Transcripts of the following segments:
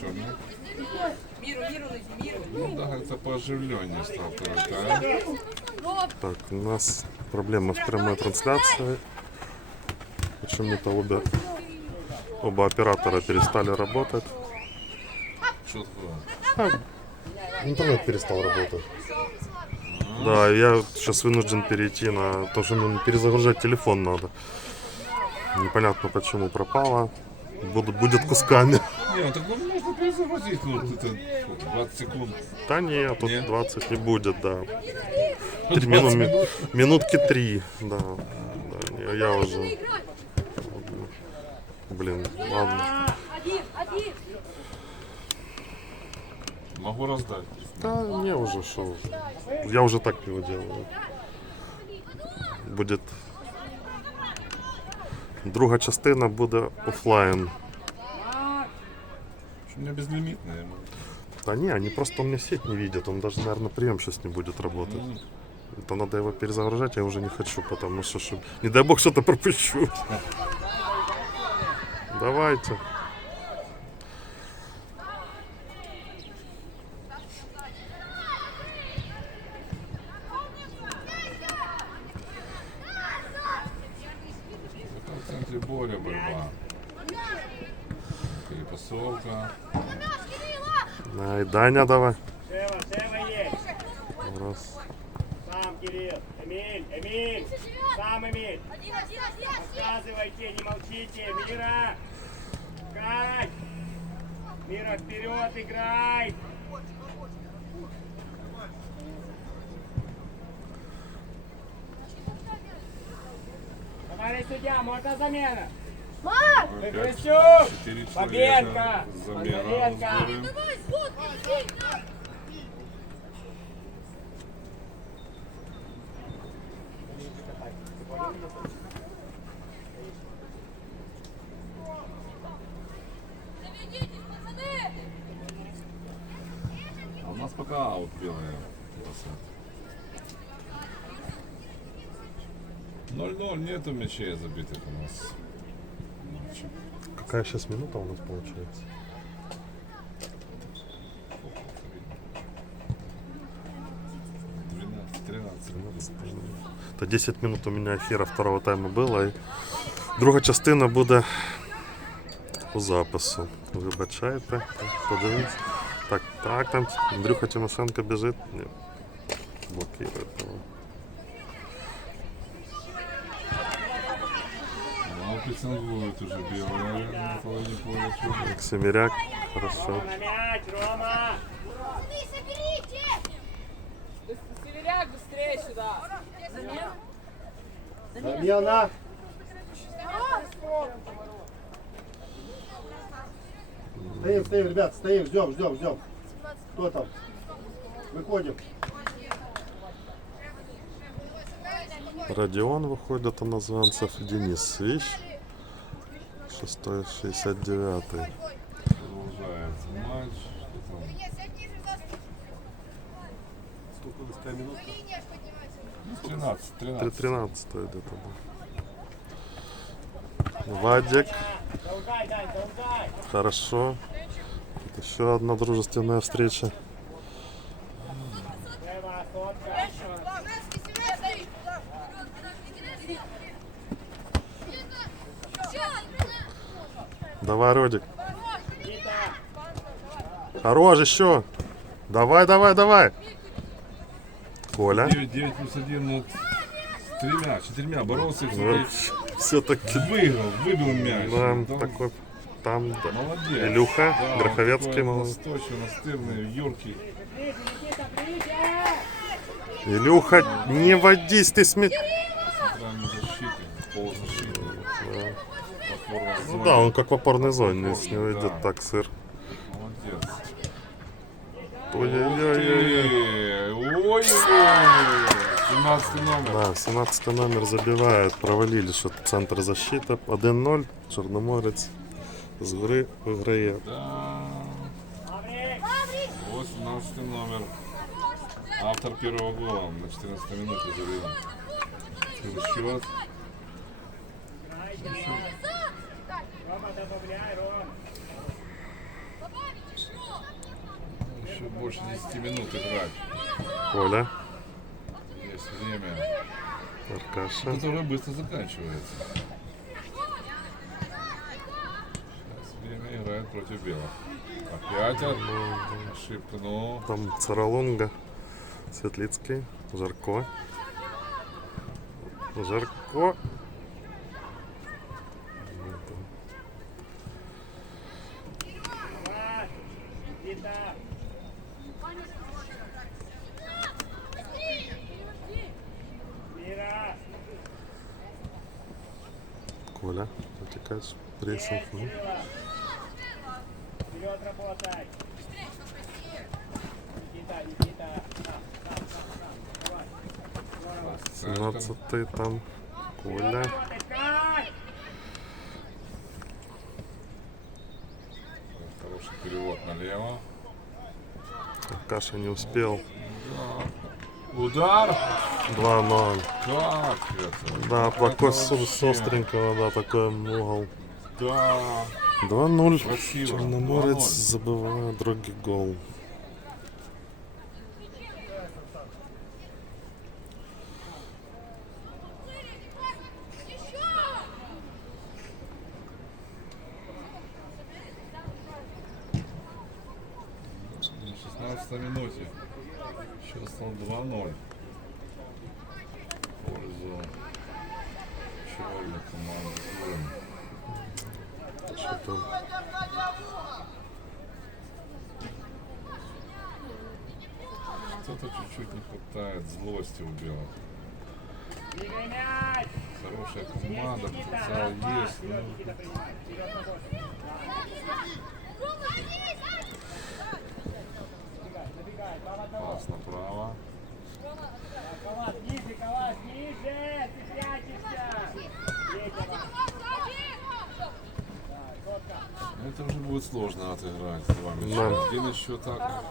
черный. Миру, миру нужно, миру. Ну да, это по оживлению стал второй тайм. Так, у нас проблема с прямой трансляцией. Почему-то обе, оба оператора перестали работать. Что такое? Интернет перестал работать. Да, я сейчас вынужден перейти на то, что мне перезагружать телефон надо. Непонятно почему пропало. Буду, будет кусками. Не, ну так ну, можно перезагрузить, ну вот это сколько, 20 секунд. Да нет, тут Нет? 20 не будет, да. 20 Три мину- минут. минутки три, да. Да, я, я уже... Блин, ладно. Могу раздать. Да, мне уже что. Я уже так его делаю. Будет. Друга частина буде офлайн. У меня безлимитная. Да не, они просто у меня сеть не видят. Он даже, наверное, прием сейчас не будет работать. Ну, Это надо его перезагружать, я уже не хочу, потому что, что- не дай бог что-то пропущу. Давайте. это в центре боя борьба. Перепасовка. Ай, Даня, давай. Шева, Шева есть. Раз. Сам, Кирилл. Эмиль, Эмиль. Сам, Эмиль. Один, один, один. Рассказывайте, не молчите. Мира. Играй. Мира, вперед, играй. Товарищ судья, можно замена? Замена. Бабенко. разборы. Давай. А у нас пока аут белая. 0-0, нету мячей забитых у нас. матче. Какая сейчас минута у нас получается? Двенадцать, тринадцать. Та 10 минут у меня ефіра второго тайму було. І друга частина буде у запису. Вибачайте, так, подивись. Так, так, там Андрюха Тимошенко біжить. Ні. Блокирує Прессингует уже белая на половине поля. Максиміряк, хорошо. На мяч, Рома. Северяк, быстрее сюда. Замена. Замена. Стоим, стоим, ребят, стоим, ждем, ждем, ждем. Кто там? Выходим. Родіон виходить у називанцев Денис Свищ. 669. Продолжается матч. Что там? Сколько нас минут? Ну, 13, 13. 13 где-то был. Вадик, Долгай, дай, долгай. хорошо. Еще одна дружественная встреча. Шева, сотка. Давай, Родик. Хорош еще. Давай, давай, давай. Коля. 9, 9 плюс 1, ну, с тремя, четырьмя боролся Ну, все-таки выиграл, выбил мяч. да, Там такой там да. Молодец. Илюха, Да, Гроховецкий молодец. Настойчивый, настырный, юркий. Илюха, не водись ты. Центральный защитник, полузащитник. В опорной Ну да, он как в опорной зоне, если не Да. выйдет так сыр. Молодец. Ой-ой-ой. Ой-ой-ой. 17 номер. Да, 17 номер забивает, провалили, що центр защиты. 1-0, Чорноморець з гри виграє. Да. Лаврик. 18 номер. Автор первого гола на 14 минуте забил. Открыл счет. Еще больше 10 минут играть. Коля, Есть время. Аркаша. Уже быстро заканчивается. Сейчас время играет против белых. Опять ошибка, ну, Там Царалунга, Светлицкий, Жарко. Жарко. Давай. Никита. Мира. Коля, утекаешь. Прессинг. ну. 12 там Коля. Хороший перевод налево. Каша не успел. Удар! 2-0. Как это? Да, такой с, с остренького, да, такой угол. Да. 2-0. Черноморец забывает другой гол. На 16 минуте. Счет стал 2-0. В Пользу черной команды там? Что-то чуть-чуть не хватает злости у белых. Хорошая команда, потенциал есть. Но Пас направо. Так, Калас, ниже, Калас, ниже! Ты прячешься! Это уже будет сложно отыграть с. Да. Один еще так.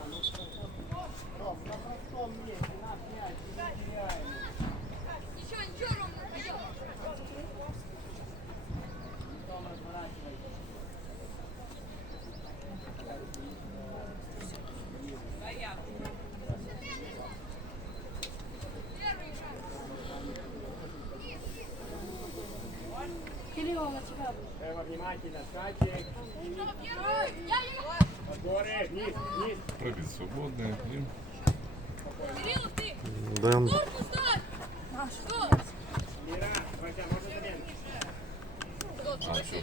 Внимательно, скачек. Вниз, вниз. Пробит свободный. И Кирилл, ты. Ден. Корпус дай. Что? Мира, Вася, можно замен? а, что,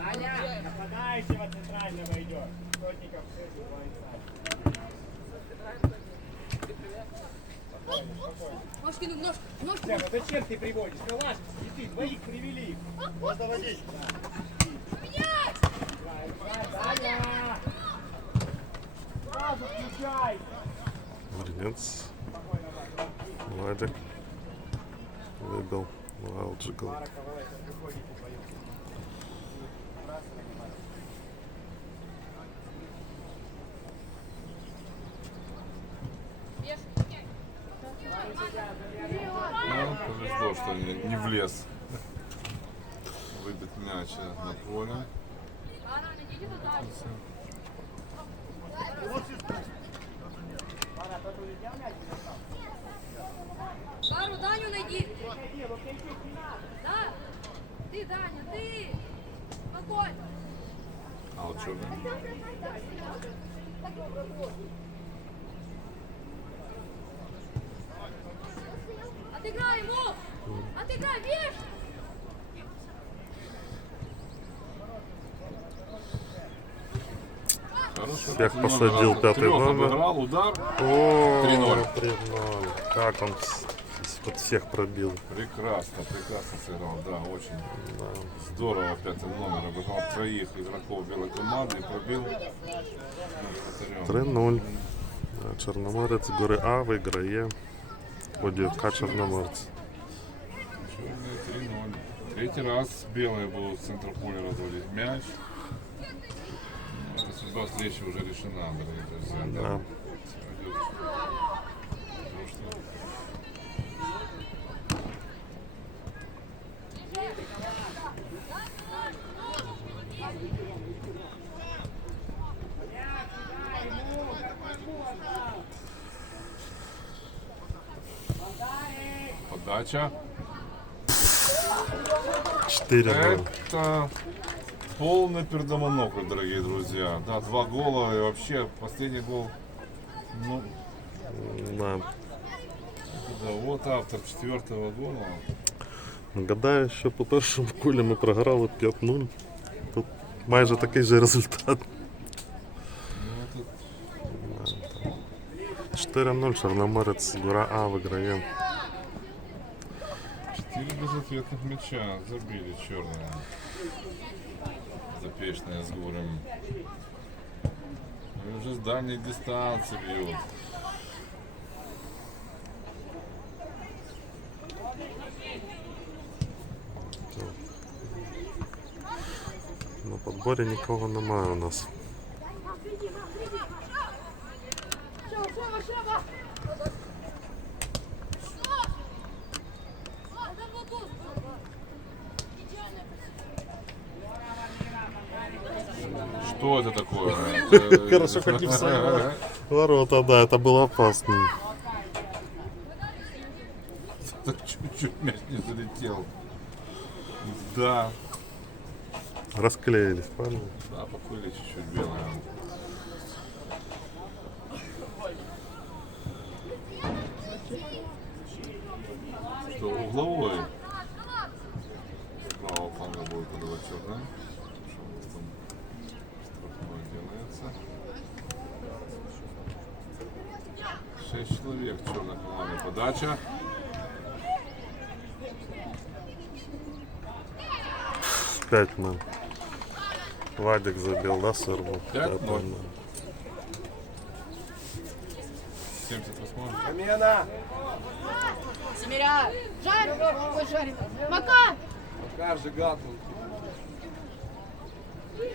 Аня, нападающего центрального идет. Сотников, сверху, два инсайда. Ножки, ну, ножки, ножки. Сева, зачем ты приводишь? Калаш, и ты, двоих привели. Можно водить. Менять! Играй, играй, Саня! Сразу включай! Гринец. Владик. Выбил. Валджигл. Пара Ну, повезло, что не, не влез. Выбит мяч на поле. Пару Даню найди. Да? Ты, Даня, ты. Огонь. А вот что, Всех посадил пятый номер. обыграл, удар. О, 3:0. 3-0. Как он из-под всех пробил. Прекрасно, прекрасно сыграл, да, очень Да. здорово пятый номер. Обыграл троих игроков белой команды и пробил. вратарем. 3-0. Да, Чорноморець гори А виграє у Дівка Чорноморць. Черные 3-0. Третий раз белые будут в центр поля разводить мяч судьба встречи уже решена. Да. Да. Подача. Четыре. Это полный пердомонокль, дорогие друзья. Да, два гола и вообще последний гол. Ну, Да. да, вот автор четвертого гола. Нагадаю, що по першому колі ми програли 5-0. Тут майже такий же результат. Ну, тут 4-0 Чорноморець Гора А виграє. четыре безответных мяча забили черные Запечные с горем. И уже с дальней дистанции бьют. На подборі нікого немає у нас. Хорошо, хоть не в Ворота, да, это было опасно. Так чуть-чуть мяч не залетел. Да, Расклеились, правильно? да, поплыли чуть-чуть белые. Что, угловой? Справа фланга будет подавать черный. 6 чоловік. Чорна колона подача. Пять мы. Вадик забил, да, сырбу? 5-0. 78 Замена! Замеря! Жарим! Ой, жарим! Макар! Макар же гатун.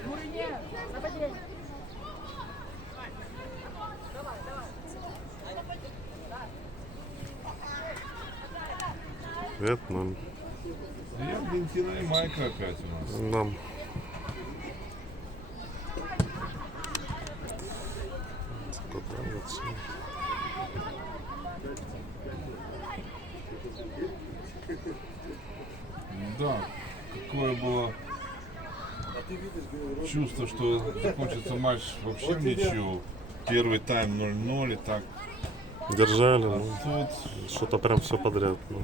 Мурине! Нападение! 0 И Аргентина и Майка опять у нас. Нам. Складається. Да, какое было чувство, что закончится матч вообще в ничью. Первый тайм 0-0 и так. Держали, ну, тут что-то прям все подряд. Ну.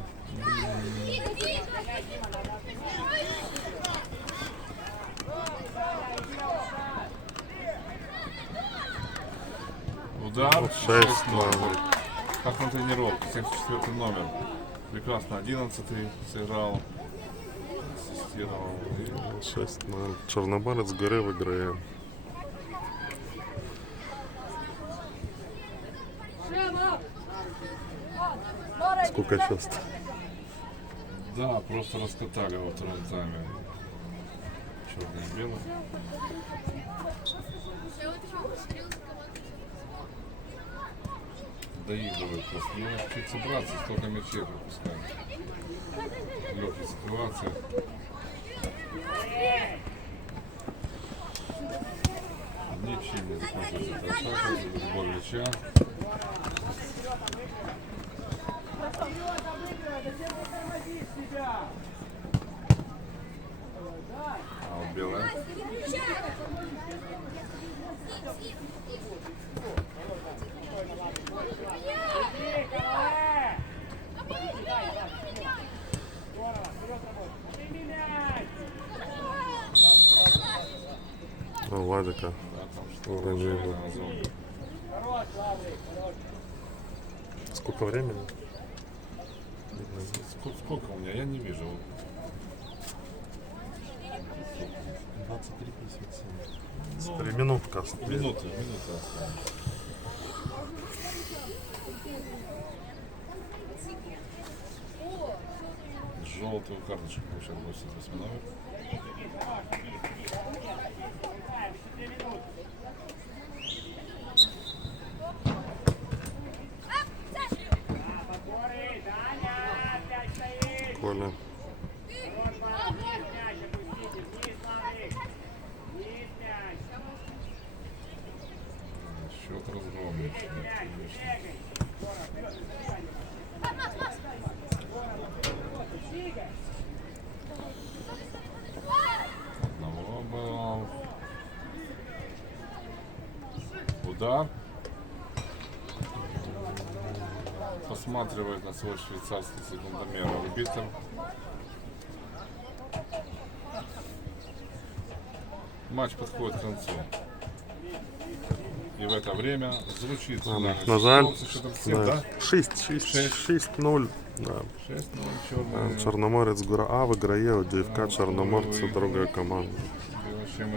удар. Вот шесть, 6-0. да. Как на тренировке, 74 номер. Прекрасно, 11 сыграл. Ассистировал. И 6-0. Чорноморець гори виграє. Сколько сейчас? Да, просто раскатали во втором тайме. Черный и белый. Доигрывают просто. Ну, чуть собраться, столько мячей пропускают. Легкая ситуация. Ничем не закончился эта атака. Сбор мяча. Белая. О, на зону. Сколько времени? Сколько, у меня? Я не вижу. 23.57. Три минутка. Минуты, минуты осталось. Желтую карточку получает 88 номер. Коля. Счет разгромный. конечно. Удар. Посматривает на свой швейцарский секундомер арбитр. Матч подходит к концу. И в это время звучит финальный На жаль, счет. Счетом 7, да? 6, 6, 6, 0. Да. 6-0 черный. Чорноморець Гора А виграє у ДФК Чорномор, це друга команда.